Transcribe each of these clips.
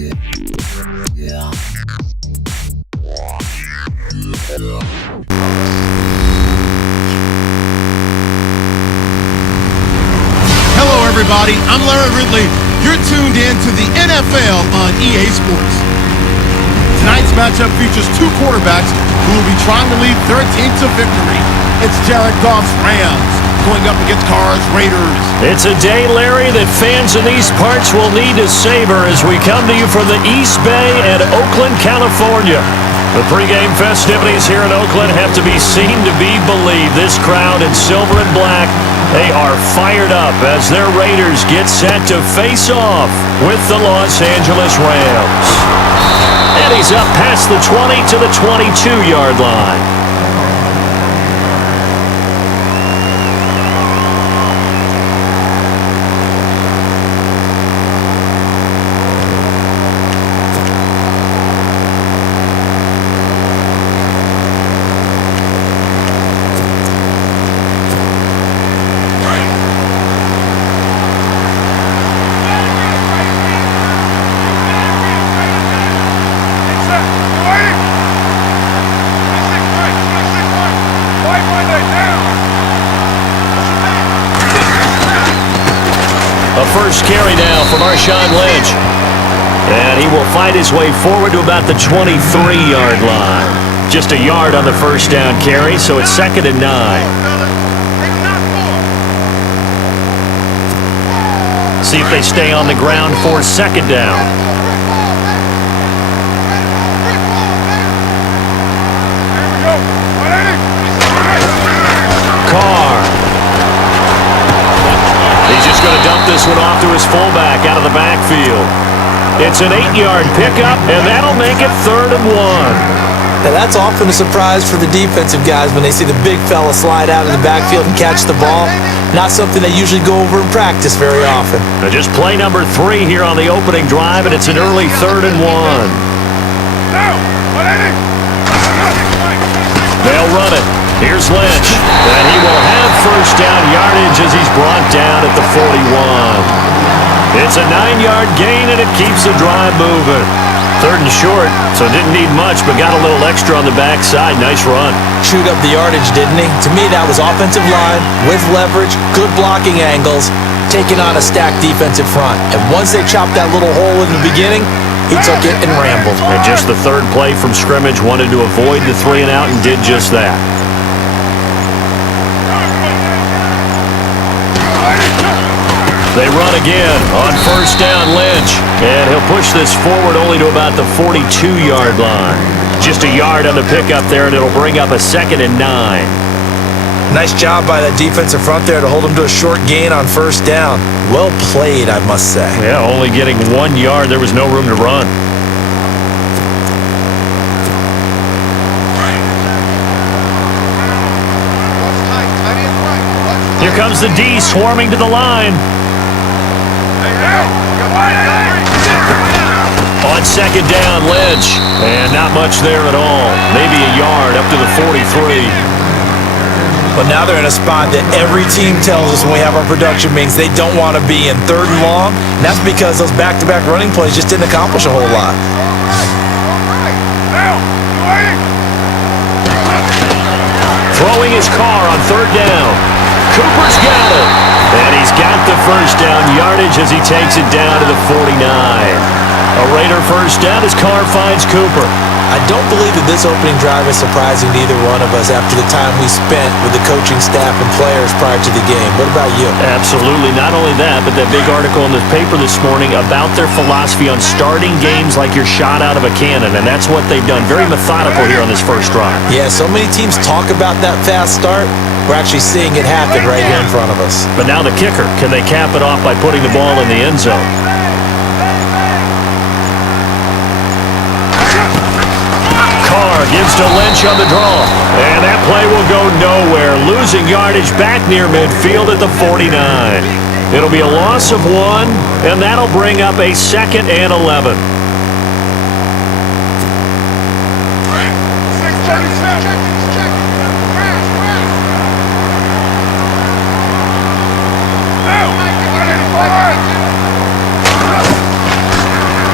Hello, everybody. I'm Larry Ridley. You're tuned in to the NFL on EA Sports. Tonight's matchup features two quarterbacks who will be trying to lead their team to victory. It's Jared Goff's Rams going up against Carr's Raiders. It's a day, Larry, that fans in these parts will need to savor as we come to you from the East Bay and Oakland, California. The pregame festivities here in Oakland have to be seen to be believed. This crowd in silver and black, they are fired up as their Raiders get set to face off with the Los Angeles Rams. And he's up past the 20 to the 22-yard line. First carry now from Marshawn Lynch. And he will fight his way forward to about the 23-yard line. Just a yard on the first down carry, so it's 2nd and 9. See if they stay on the ground for 2nd down. He's going to dump this one off to his fullback out of the backfield. It's an 8-yard pickup, and that'll make it 3rd and 1. Now that's often a surprise for the defensive guys when they see the big fella slide out of the backfield and catch the ball. Not something they usually go over in practice very often. Now just play number 3 here on the opening drive, and it's an early 3rd and 1. They'll run it. Here's Lynch, and he will have first down yardage as he's brought down at the 41. It's a 9-yard gain, and it keeps the drive moving. 3rd and short, so didn't need much, but got a little extra on the backside. Nice run. Chewed up the yardage, didn't he? To me, that was offensive line with leverage, good blocking angles, taking on a stacked defensive front. And once they chopped that little hole in the beginning, he took it and rambled. And just the 3rd play from scrimmage, wanted to avoid the 3 and out and did just that. They run again on first down, Lynch. And he'll push this forward only to about the 42-yard line. Just a yard on the pickup there, and it'll bring up a 2nd and 9. Nice job by that defensive front there to hold him to a short gain on first down. Well played, I must say. Yeah, only getting 1 yard. There was no room to run. Here comes the D swarming to the line. On 2nd down, Lynch. And not much there at all. Maybe a yard up to the 43. But now they're in a spot that every team tells us when we have our production meetings they don't want to be in 3rd and long. And that's because those back-to-back running plays just didn't accomplish a whole lot. Throwing his car on 3rd down. Cooper's got it. And he's got the first down yardage as he takes it down to the 49. A Raider first down as Carr finds Cooper. I don't believe that this opening drive is surprising to either one of us after the time we spent with the coaching staff and players prior to the game. What about you? Absolutely. Not only that, but that big article in the paper this morning about their philosophy on starting games like you're shot out of a cannon, and that's what they've done. Very methodical here on this first drive. Yeah, so many teams talk about that fast start. We're actually seeing it happen right here in front of us. But now the kicker. Can they cap it off by putting the ball in the end zone? Carr gives to Lynch on the draw. And that play will go nowhere. Losing yardage back near midfield at the 49. It'll be a loss of 1, and that'll bring up a 2nd and 11.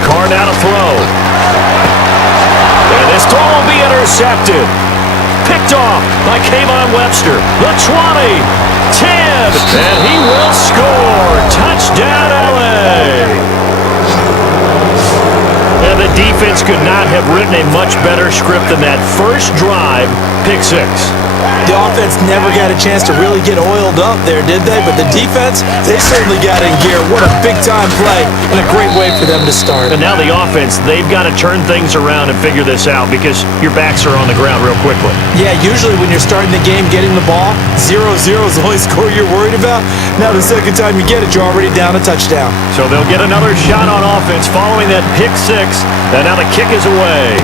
Carr now to intercepted. Picked off by Kayvon Webster. The 20, 10, and he will score. Touchdown, LA. And the defense could not have written a much better script than that first drive, pick six. The offense never got a chance to really get oiled up there, did they? But the defense, they certainly got in gear. What a big-time play and a great way for them to start. And now the offense, they've got to turn things around and figure this out because your backs are on the ground real quickly. Yeah, usually when you're starting the game, getting the ball, 0-0 is the only score you're worried about. Now the second time you get it, you're already down a touchdown. So they'll get another shot on offense following that pick six. And now the kick is away.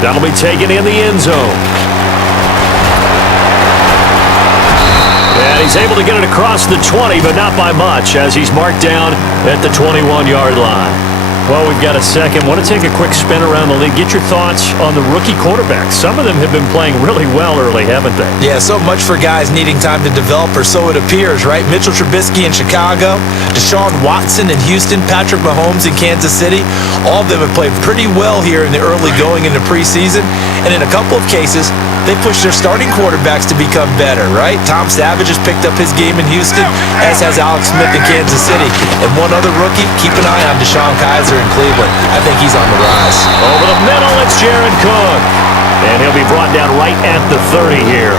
That'll be taken in the end zone. And he's able to get it across the 20, but not by much, as he's marked down at the 21-yard line. Well, we've got a second. Want to take a quick spin around the league. Get your thoughts on the rookie quarterbacks. Some of them have been playing really well early, haven't they? Yeah, so much for guys needing time to develop, or so it appears, right? Mitchell Trubisky in Chicago, Deshaun Watson in Houston, Patrick Mahomes in Kansas City. All of them have played pretty well here in the early going into preseason. And in a couple of cases, they pushed their starting quarterbacks to become better, right? Tom Savage has picked up his game in Houston, as has Alex Smith in Kansas City. And one other rookie, keep an eye on Deshaun Kaiser in Cleveland. I think he's on the rise. Over the middle, it's Jared Cook. And he'll be brought down right at the 30 here.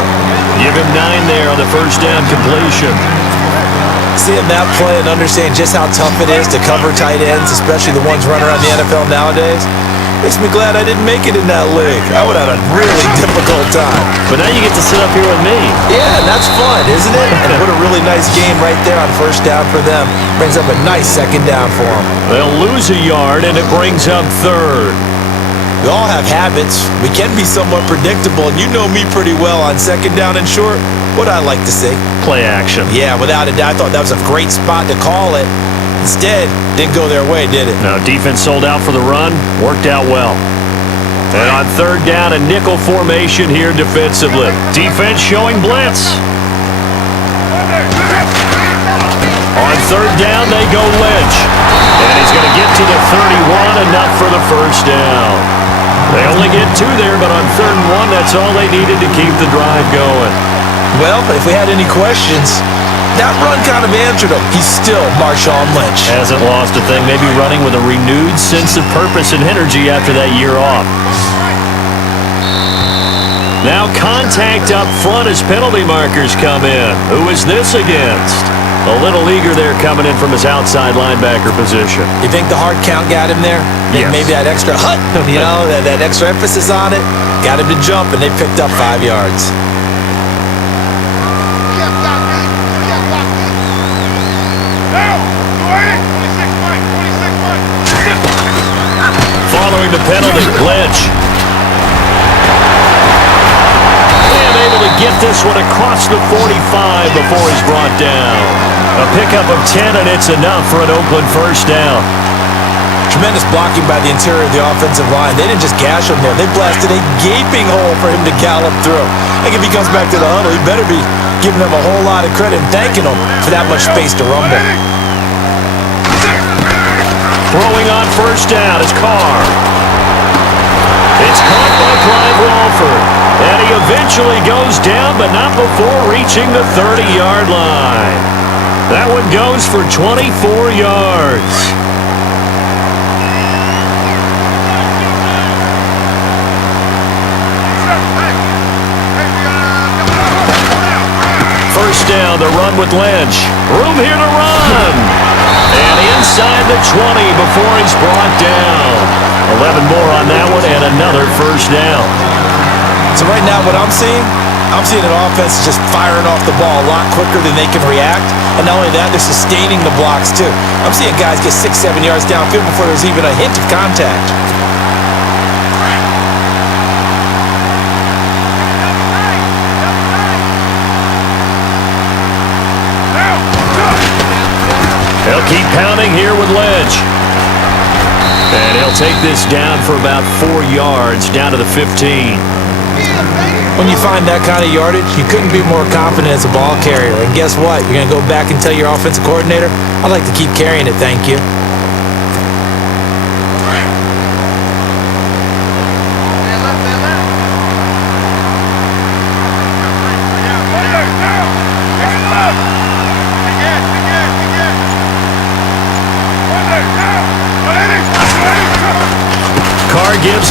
Give him 9 there on the first down completion. Seeing that play and understanding just how tough it is to cover tight ends, especially the ones running around the NFL nowadays, makes me glad I didn't make it in that league. I would have had a really difficult time. But now you get to sit up here with me. Yeah, and that's fun, isn't it? And what a really nice game right there on first down for them. Brings up a nice second down for them. They'll lose a yard, and it brings up third. We all have habits. We can be somewhat predictable, and you know me pretty well on second down and short. What I like to see. Play action. Yeah, without a doubt. I thought that was a great spot to call it. Instead, didn't go their way, did it? No, defense sold out for the run. Worked out well. And on third down, a nickel formation here defensively. Defense showing blitz. On third down, they go Lynch. And he's going to get to the 31, enough for the first down. They only get 2 there, but on 3rd and 1, that's all they needed to keep the drive going. Well, if we had any questions, that run kind of answered him. He's still Marshawn Lynch. Hasn't lost a thing. Maybe running with a renewed sense of purpose and energy after that year off. Now contact up front as penalty markers come in. Who is this against? A little eager there coming in from his outside linebacker position. You think the hard count got him there? Yes. Maybe that extra hut, that extra emphasis on it, got him to jump, and they picked up 5 yards. Following the penalty, Lynch. And able to get this one across the 45 before he's brought down. A pickup of 10, and it's enough for an Oakland first down. Tremendous blocking by the interior of the offensive line. They didn't just gash him there. They blasted a gaping hole for him to gallop through. I think if he comes back to the huddle, he better be giving them a whole lot of credit and thanking them for that much space to rumble. Throwing on first down is Carr. It's caught by Clive Walford. And he eventually goes down, but not before reaching the 30-yard line. That one goes for 24 yards. First down, the run with Lynch. Room here to run. And inside the 20 before he's brought down. 11 more on that one and another first down. So right now what I'm seeing an offense just firing off the ball a lot quicker than they can react. And not only that, they're sustaining the blocks too. I'm seeing guys get 6-7 yards downfield before there's even a hint of contact. They'll keep pounding here with Lynch. And he'll take this down for about 4 yards, down to the 15. When you find that kind of yardage, you couldn't be more confident as a ball carrier. And guess what? You're going to go back and tell your offensive coordinator, I'd like to keep carrying it, thank you.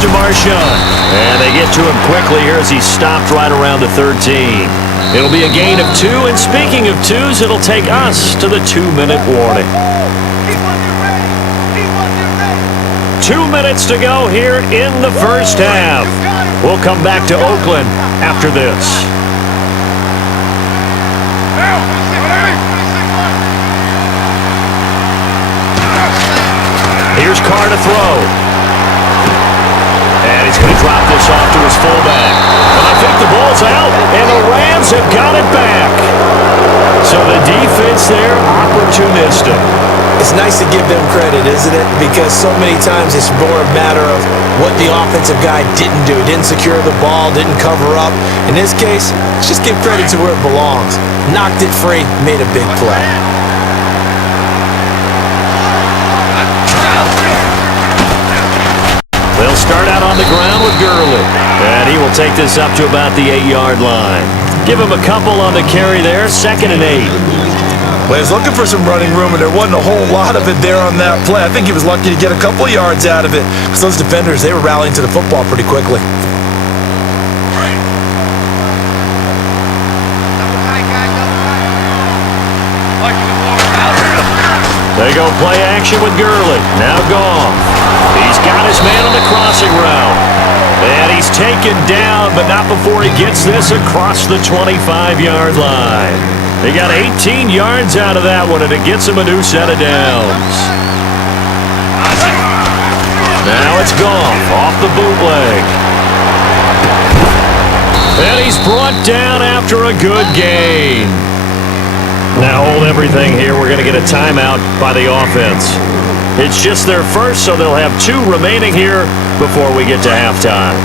to Marshawn. And they get to him quickly here as he stopped right around the 13. It'll be a gain of 2, and speaking of 2s, it'll take us to the 2-minute warning. 2 minutes to go here in the first half. We'll come back to Oakland after this. Here's Carr to throw. And he's going to drop this off to his fullback. And I think the ball's out, and the Rams have got it back. So the defense there, opportunistic. It's nice to give them credit, isn't it? Because so many times it's more a matter of what the offensive guy didn't do. Didn't secure the ball, didn't cover up. In this case, let's just give credit to where it belongs. Knocked it free, made a big play. They'll start out on the ground with Gurley. And he will take this up to about the 8-yard line. Give him a couple on the carry there, 2nd and 8. Well, he was looking for some running room, and there wasn't a whole lot of it there on that play. I think he was lucky to get a couple of yards out of it because those defenders, they were rallying to the football pretty quickly. They go play action with Gurley. Now Goff. He's got his man on the crossing route. And he's taken down, but not before he gets this across the 25-yard line. They got 18 yards out of that one, and it gets him a new set of downs. Now it's Goff off the bootleg. And he's brought down after a good gain. Now hold everything here. We're going to get a timeout by the offense. It's just their first, so they'll have 2 remaining here before we get to halftime.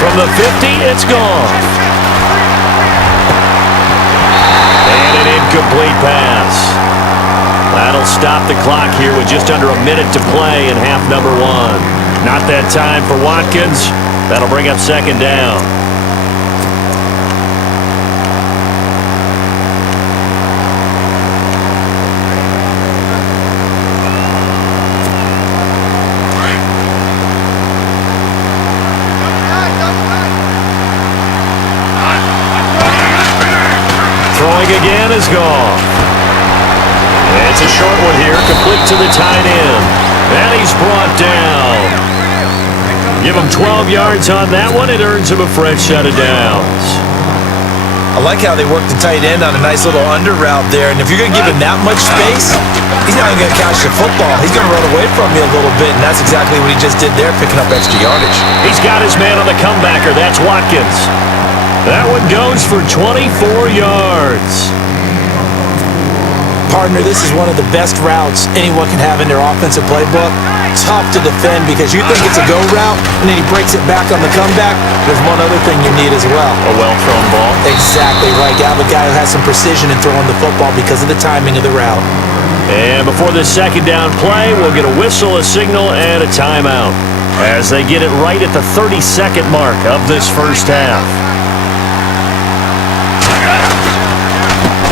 From the 50, it's Goff. And an incomplete pass. That'll stop the clock here with just under a minute to play in half number 1. Not that time for Watkins. That'll bring up 2nd down. Throwing again is Goff. It's a short one here, complete to the tight end. And he's brought down. Give him 12 yards on that one. It earns him a fresh set of downs. I like how they work the tight end on a nice little under route there. And if you're going to give him that much space, he's not even going to catch the football. He's going to run away from you a little bit, and that's exactly what he just did there, picking up extra yardage. He's got his man on the comebacker. That's Watkins. That one goes for 24 yards. Partner, this is one of the best routes anyone can have in their offensive playbook. Tough to defend because you think it's a go route, and then he breaks it back on the comeback. There's one other thing you need as well. A well-thrown ball. Exactly right. You have a guy who has some precision in throwing the football because of the timing of the route. And before this 2nd down play, we'll get a whistle, a signal, and a timeout as they get it right at the 32nd mark of this first half.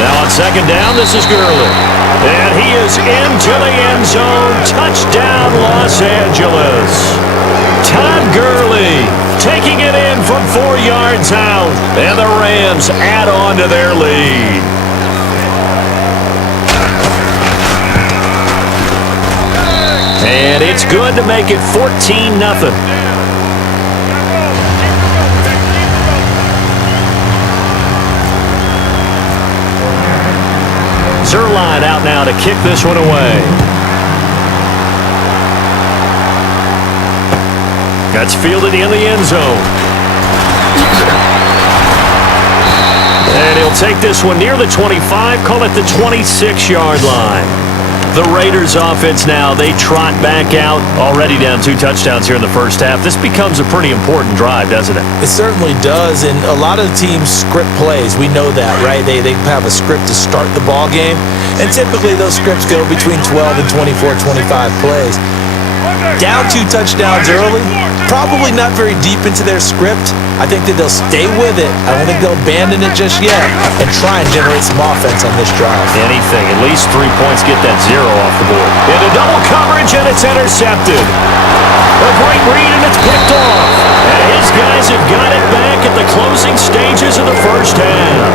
Now on 2nd down, this is Gurley. And he is into the end zone. Touchdown, Los Angeles. Todd Gurley taking it in from 4 yards out. And the Rams add on to their lead. And it's good to make it 14-0. Zerline out now to kick this one away. That's fielded in the end zone. And he'll take this one near the 25, call it the 26-yard line. The Raiders offense now, they trot back out, already down 2 touchdowns here in the first half. This becomes a pretty important drive, doesn't it? It certainly does, and a lot of teams script plays. We know that, right? They have a script to start the ball game, and typically those scripts go between 12 and 24, 25 plays. Down 2 touchdowns early, probably not very deep into their script. I think that they'll stay with it. I don't think they'll abandon it just yet and try and generate some offense on this drive. Anything, at least 3 points, get that 0 off the board. Into double coverage, and it's intercepted. A great read, and it's picked off. And his guys have got it back at the closing stages of the first half.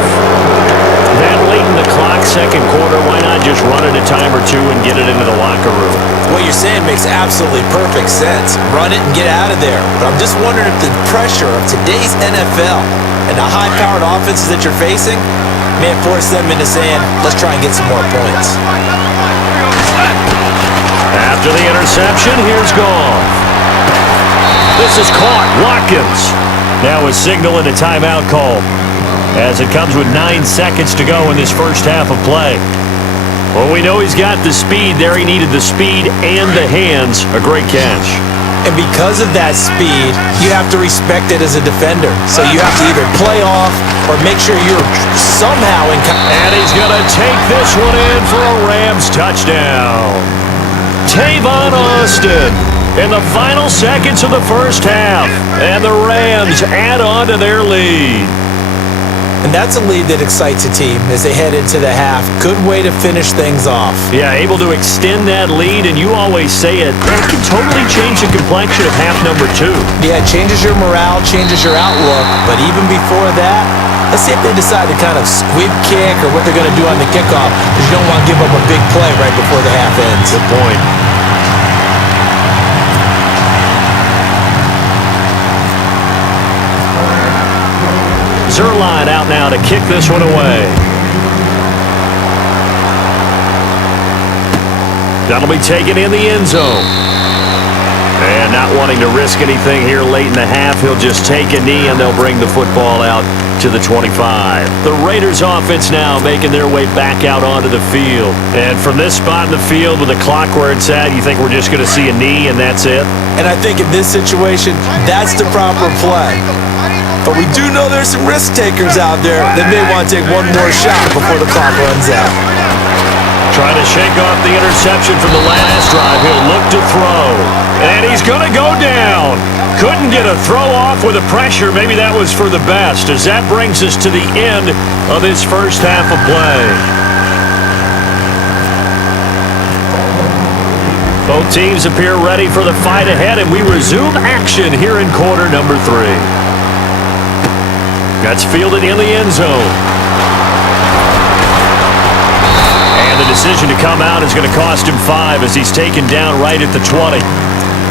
That late in the clock, second quarter, why not just run it a time or two and get it into the locker room? What you're saying makes absolutely perfect sense. Run it and get out of there. But I'm just wondering if the pressure of today's NFL and the high-powered offenses that you're facing may force them into saying, let's try and get some more points. After the interception, here's Goff. This is caught. Watkins now is signaling a timeout call as it comes with 9 seconds to go in this first half of play. Well, we know he's got the speed there. He needed the speed and the hands. A great catch. And because of that speed, you have to respect it as a defender. So you have to either play off or make sure you're somehow in. And he's going to take this one in for a Rams touchdown. Tavon Austin in the final seconds of the first half. And the Rams add on to their lead. And that's a lead that excites a team as they head into the half. Good way to finish things off. Yeah, able to extend that lead, and you always say it, that can totally change the complexion of half number 2. Yeah, it changes your morale, changes your outlook. But even before that, let's see if they decide to kind of squib kick or what they're going to do on the kickoff, because you don't want to give up a big play right before the half ends. Good point. Zuerlein out now to kick this one away. That'll be taken in the end zone. And not wanting to risk anything here late in the half, he'll just take a knee and they'll bring the football out to the 25. The Raiders offense now making their way back out onto the field. And from this spot in the field with the clock where it's at, you think we're just going to see a knee and that's it? And I think in this situation, that's the proper play. But we do know there's some risk takers out there that may want to take one more shot before the clock runs out. Trying to shake off the interception from the last drive. He'll look to throw. And he's going to go down. Couldn't get a throw off with the pressure. Maybe that was for the best, as that brings us to the end of this first half of play. Both teams appear ready for the fight ahead, and we resume action here in quarter number 3. That's fielded in the end zone. And the decision to come out is going to cost him 5 as he's taken down right at the 20.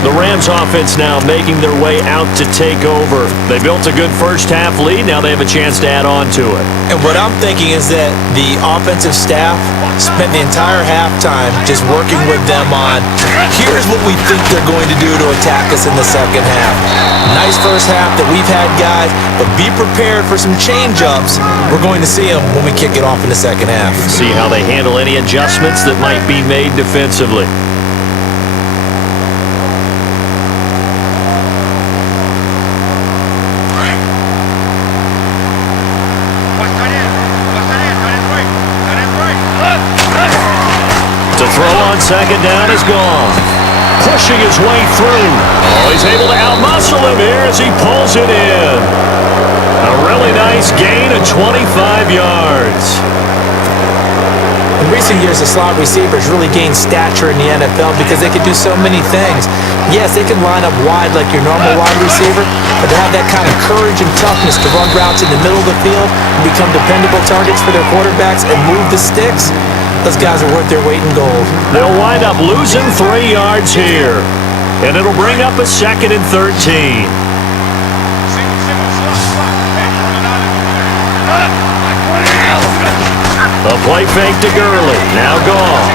The Rams offense now making their way out to take over. They built a good first half lead. Now they have a chance to add on to it. And what I'm thinking is that the offensive staff spent the entire halftime just working with them on, here's what we think they're going to do to attack us in the second half. Nice first half that we've had, guys, but be prepared for some change-ups. We're going to see them when we kick it off in the second half. See how they handle any adjustments that might be made defensively. Second down is gone. Pushing his way through. Oh, he's able to outmuscle him here as he pulls it in. A really nice gain of 25 yards. In recent years, the slot receivers really gained stature in the NFL because they could do so many things. Yes, they can line up wide like your normal wide receiver, but to have that kind of courage and toughness to run routes in the middle of the field and become dependable targets for their quarterbacks and move the sticks, those guys are worth their weight in gold. They'll wind up losing 3 yards here, and it'll bring up a 2nd and 13. A play fake to Gurley. Now Goff.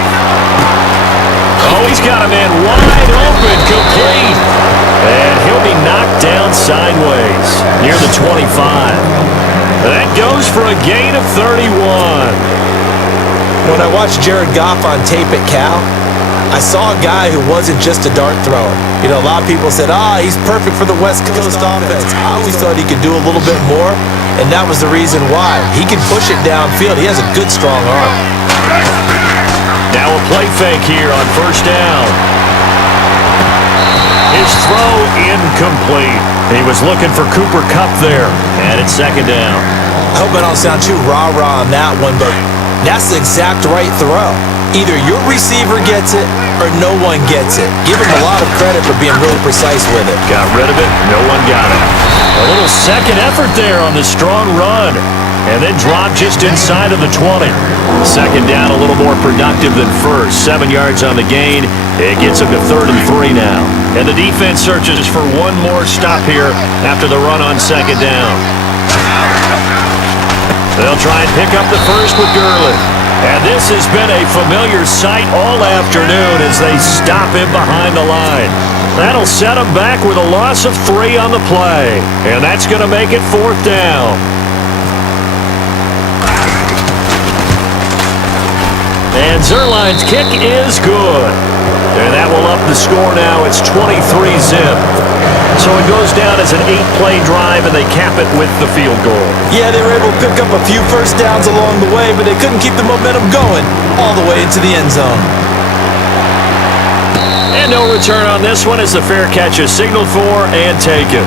Oh, he's got a man wide open, complete. And he'll be knocked down sideways near the 25. That goes for a gain of 31. When I watched Jared Goff on tape at Cal, I saw a guy who wasn't just a dart thrower. You know, a lot of people said, he's perfect for the West Coast offense. I always thought he could do a little bit more, and that was the reason why. He can push it downfield. He has a good, strong arm. Now a play fake here on first down. His throw incomplete. He was looking for Cooper Kupp there, and it's second down. I hope I don't sound too rah-rah on that one, but that's the exact right throw. Either your receiver gets it or no one gets it. Give him a lot of credit for being really precise with it. Got rid of it. No one got it. A little second effort there on the strong run. And then dropped just inside of the 20. Second down, a little more productive than first. 7 yards on the gain. It gets him to 3rd and 3 now. And the defense searches for one more stop here after the run on second down. They'll try and pick up the first with Gurley. And this has been a familiar sight all afternoon as they stop him behind the line. That'll set him back with a loss of 3 on the play. And that's going to make it 4th down. And Zerline's kick is good. And that will up the score now. It's 23-zip. So it goes down as an 8-play drive, and they cap it with the field goal. Yeah, they were able to pick up a few first downs along the way, but they couldn't keep the momentum going all the way into the end zone. And no return on this one as the fair catch is signaled for and taken.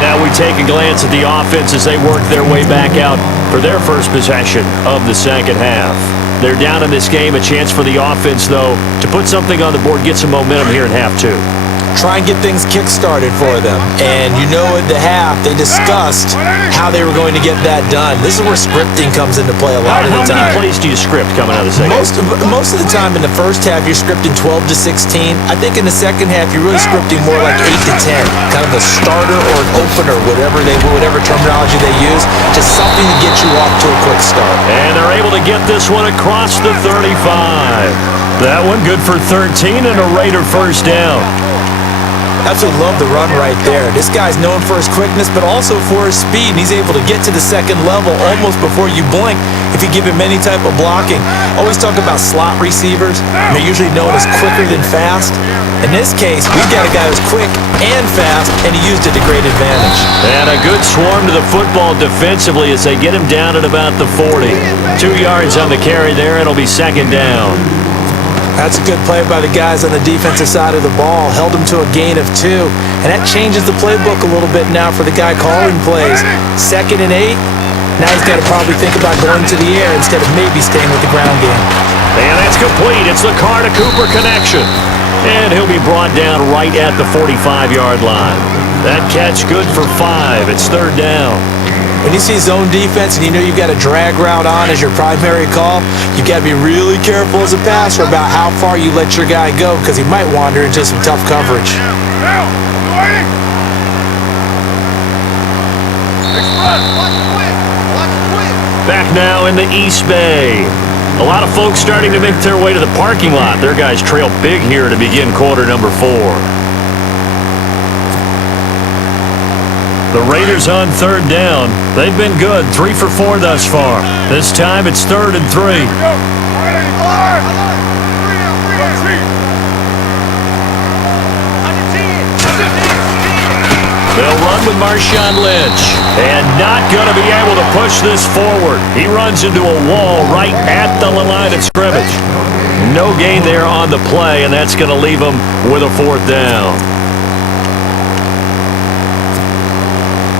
Now we take a glance at the offense as they work their way back out for their first possession of the second half. They're down in this game. A chance for the offense, though, to put something on the board, get some momentum here in half 2. Try and get things kick-started for them. And you know at the half, they discussed how they were going to get that done. This is where scripting comes into play a lot of the time. How many plays do you script coming out of the second half? Most of the time in the first half, you're scripting 12 to 16. I think in the second half, you're really scripting more like 8 to 10. Kind of a starter or an opener, whatever terminology they use. Just something to get you off to a quick start. And they're able to get this one across the 35. That one good for 13 and a Raider first down. Absolutely love the run right there. This guy's known for his quickness, but also for his speed. And he's able to get to the second level almost before you blink if you give him any type of blocking. Always talk about slot receivers. They're usually known as quicker than fast. In this case, we've got a guy who's quick and fast, and he used it to great advantage. And a good swarm to the football defensively as they get him down at about the 40. 2 yards on the carry there. It'll be second down. That's a good play by the guys on the defensive side of the ball. Held him to a gain of 2. And that changes the playbook a little bit now for the guy calling plays. 2nd and 8. Now he's got to probably think about going to the air instead of maybe staying with the ground game. And that's complete. It's the Carr to Cooper connection. And he'll be brought down right at the 45-yard line. That catch good for 5. It's 3rd down. When you see zone defense and you know you've got a drag route on as your primary call, you've got to be really careful as a passer about how far you let your guy go because he might wander into some tough coverage. Back now in the East Bay. A lot of folks starting to make their way to the parking lot. Their guys trail big here to begin quarter number 4. The Raiders on 3rd down. They've been good, 3 for 4 thus far. This time it's 3rd and 3. They'll run with Marshawn Lynch. And not going to be able to push this forward. He runs into a wall right at the line of scrimmage. No gain there on the play, and that's going to leave him with a 4th down.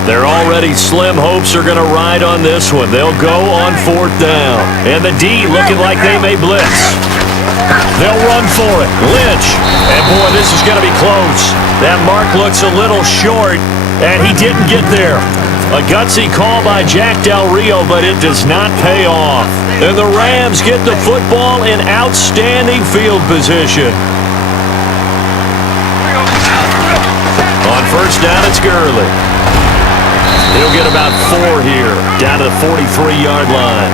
Their already slim hopes are going to ride on this one. They'll go on 4th down. And the D looking like they may blitz. They'll run for it. Lynch. And boy, this is going to be close. That mark looks a little short, and he didn't get there. A gutsy call by Jack Del Rio, but it does not pay off. And the Rams get the football in outstanding field position. On 1st down, it's Gurley. He'll get about 4 here, down to the 43-yard line.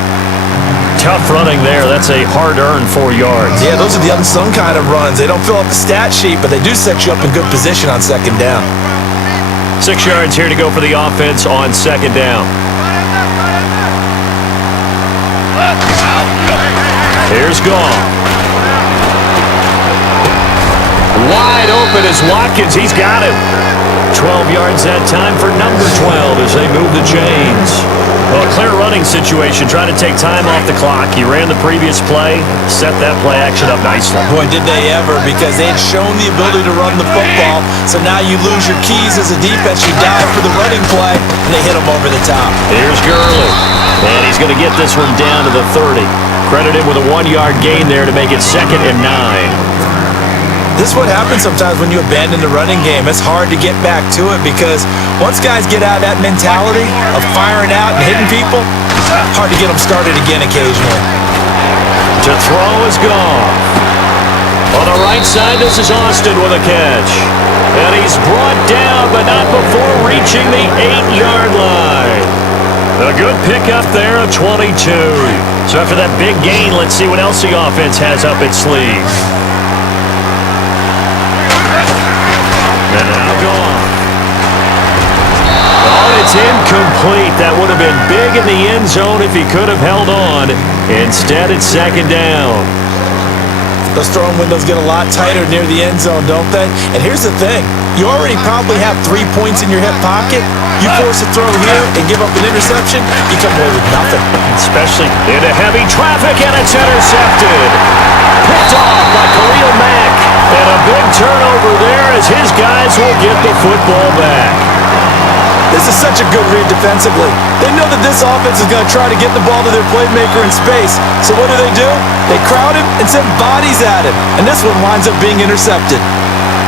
Tough running there. That's a hard-earned 4 yards. Yeah, those are the unsung kind of runs. They don't fill up the stat sheet, but they do set you up in good position on 2nd down. 6 yards here to go for the offense on 2nd down. Here's Goff. Wide open is Watkins. He's got him. 12 yards that time for number 12 as they move the chains. Well, a clear running situation, trying to take time off the clock. He ran the previous play, set that play action up nicely. Boy, did they ever, because they had shown the ability to run the football. So now you lose your keys as a defense. You dive for the running play, and they hit him over the top. Here's Gurley, and he's going to get this one down to the 30. Credit him with a 1-yard gain there to make it 2nd and 9. This is what happens sometimes when you abandon the running game. It's hard to get back to it because once guys get out of that mentality of firing out and hitting people, hard to get them started again occasionally. To throw is gone. On the right side, this is Austin with a catch. And he's brought down, but not before reaching the 8-yard line. A good pickup there of 22. So after that big gain, let's see what else the offense has up its sleeve. And now gone. Oh, it's incomplete. That would have been big in the end zone if he could have held on. Instead, it's 2nd down. Those throwing windows get a lot tighter near the end zone, don't they? And here's the thing. You already probably have 3 points in your hip pocket. You force a throw here and give up an interception, you come away with nothing. Especially into heavy traffic, and it's intercepted. Picked off by Khalil Mack. And a big turnover there as his guys will get the football back. This is such a good read defensively. They know that this offense is going to try to get the ball to their playmaker in space. So what do? They crowd him and send bodies at him. And this one winds up being intercepted.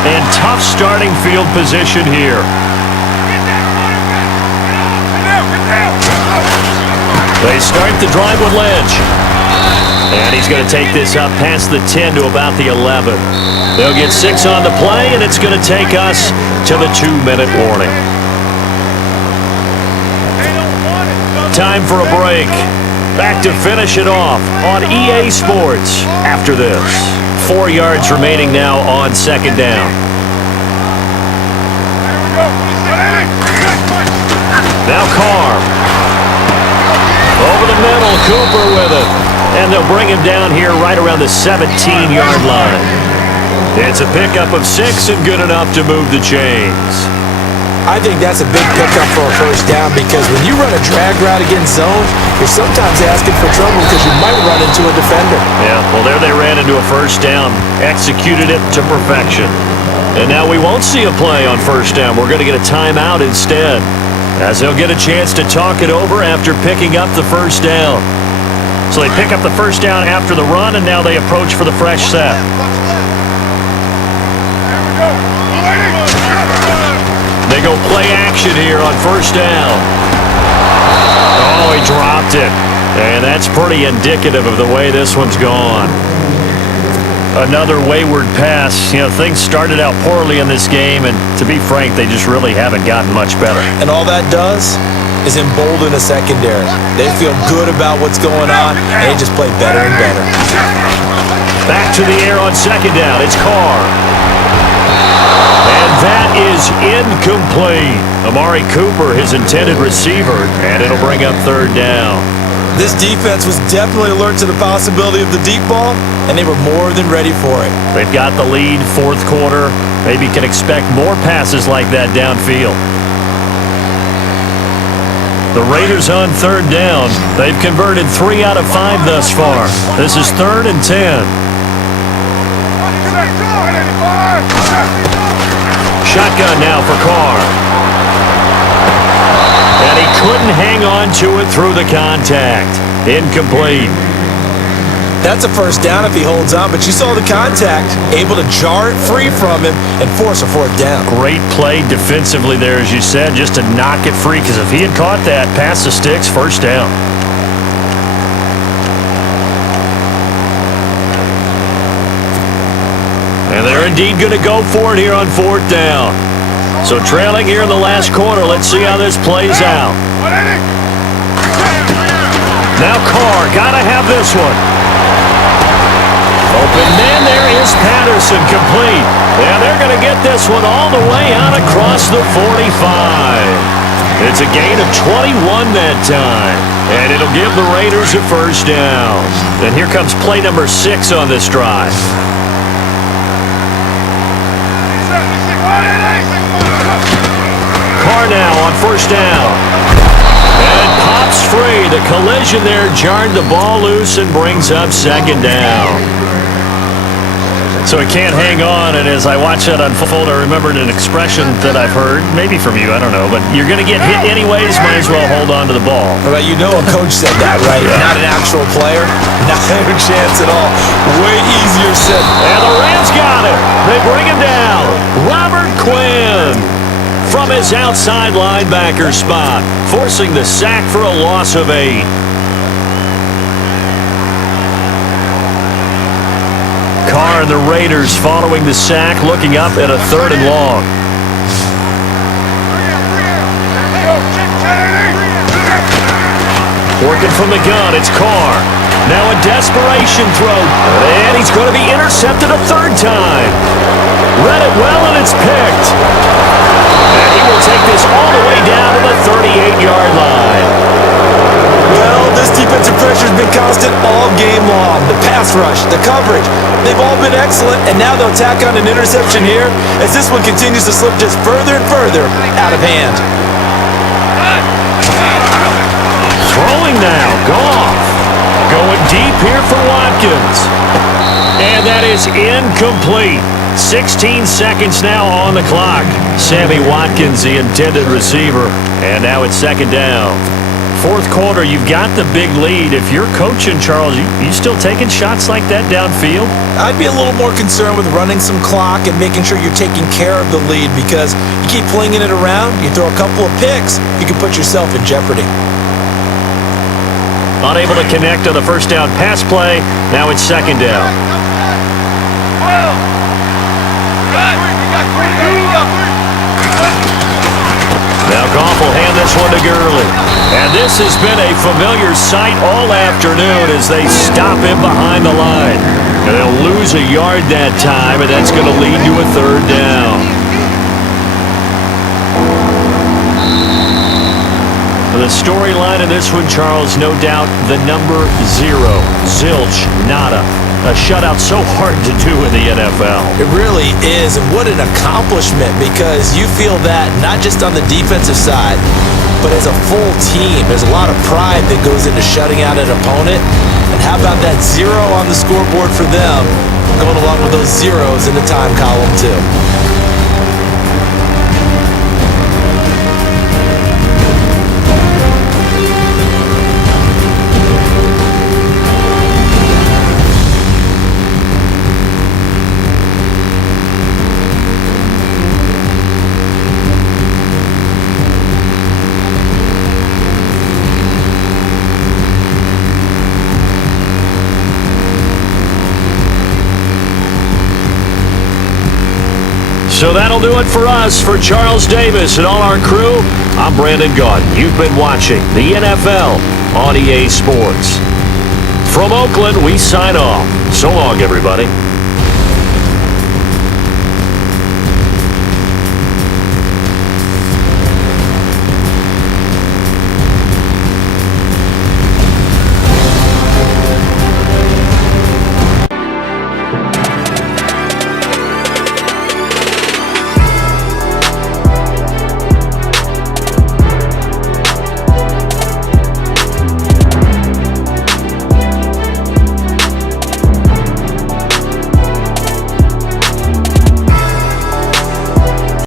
And tough starting field position here. They start the drive with Lynch. And he's going to take this up past the 10 to about the 11. They'll get 6 on the play, and it's going to take us to the 2-minute warning. Time for a break. Back to finish it off on EA Sports after this. 4 yards remaining now on 2nd down. Now Carr. Over the middle, Cooper with it. And they'll bring him down here right around the 17-yard line. It's a pickup of 6 and good enough to move the chains. I think that's a big pickup for a first down because when you run a drag route against zone, you're sometimes asking for trouble because you might run into a defender. Yeah, well, there they ran into a first down, executed it to perfection. And now we won't see a play on first down. We're going to get a timeout instead, as they'll get a chance to talk it over after picking up the first down. So they pick up the first down after the run, and now they approach for the fresh set. They go play action here on first down. Oh, he dropped it. And that's pretty indicative of the way this one's gone. Another wayward pass. You know, things started out poorly in this game, and to be frank, they just really haven't gotten much better. And all that does is embolden a secondary. They feel good about what's going on, and they just play better and better. Back to the air on 2nd down. It's Carr. And that is incomplete. Amari Cooper, his intended receiver, and it'll bring up 3rd down. This defense was definitely alert to the possibility of the deep ball, and they were more than ready for it. They've got the lead, 4th quarter. Maybe can expect more passes like that downfield. The Raiders on 3rd down. They've converted 3 out of 5 thus far. This is 3rd and 10. Shotgun now for Carr. And he couldn't hang on to it through the contact. Incomplete. That's a first down if he holds on, but you saw the contact, able to jar it free from him and force a 4th down. Great play defensively there, as you said, just to knock it free, because if he had caught that, past the sticks, first down. And they're indeed going to go for it here on 4th down. So trailing here in the last quarter, let's see how this plays out. Now Carr, gotta have this one. Open man, there is Patterson, complete. And they're going to get this one all the way out across the 45. It's a gain of 21 that time. And it'll give the Raiders a first down. And here comes play number 6 on this drive. Carr now on first down. And it pops Slips free. The collision there jarred the ball loose and brings up second down. So he can't hang on, and as I watch that unfold, I remembered an expression that I've heard, maybe from you, I don't know, but you're going to get hit anyways, might as well hold on to the ball. But you know a coach said that, right? Not an actual player. Not a chance at all. Way easier said. And the Rams got it. They bring him down. Robert Quinn from his outside linebacker spot, forcing the sack for a loss of 8. Carr and the Raiders following the sack, looking up at a 3rd and long. Working from the gun, it's Carr. Now a desperation throw, and he's going to be intercepted a 3rd time. Read it well, and it's picked. And he will take this all the way down to the 38-yard line. Well, this defensive pressure has been constant all game long. The pass rush, the coverage, they've all been excellent, and now they'll tack on an interception here as this one continues to slip just further and further out of hand. Throwing now, Goff. Going deep here for Watkins. And that is incomplete. 16 seconds now on the clock. Sammy Watkins, the intended receiver. And now it's 2nd down. 4th quarter, you've got the big lead. If you're coaching, Charles, you still taking shots like that downfield? I'd be a little more concerned with running some clock and making sure you're taking care of the lead, because you keep flinging it around, you throw a couple of picks, you can put yourself in jeopardy. Unable to connect on the 1st down pass play. Now it's 2nd down. Now Goff will hand this one to Gurley. And this has been a familiar sight all afternoon as they stop him behind the line. And they'll lose a yard that time, and that's going to lead to a 3rd down. The storyline in this one, Charles, no doubt the number 0. Zilch, nada. A shutout so hard to do in the NFL. It really is, and what an accomplishment, because you feel that not just on the defensive side, but as a full team. There's a lot of pride that goes into shutting out an opponent, and how about that 0 on the scoreboard for them, going along with those zeros in the time column too. So that'll do it for us. For Charles Davis and all our crew, I'm Brandon Gaudin. You've been watching the NFL on EA Sports. From Oakland, we sign off. So long, everybody.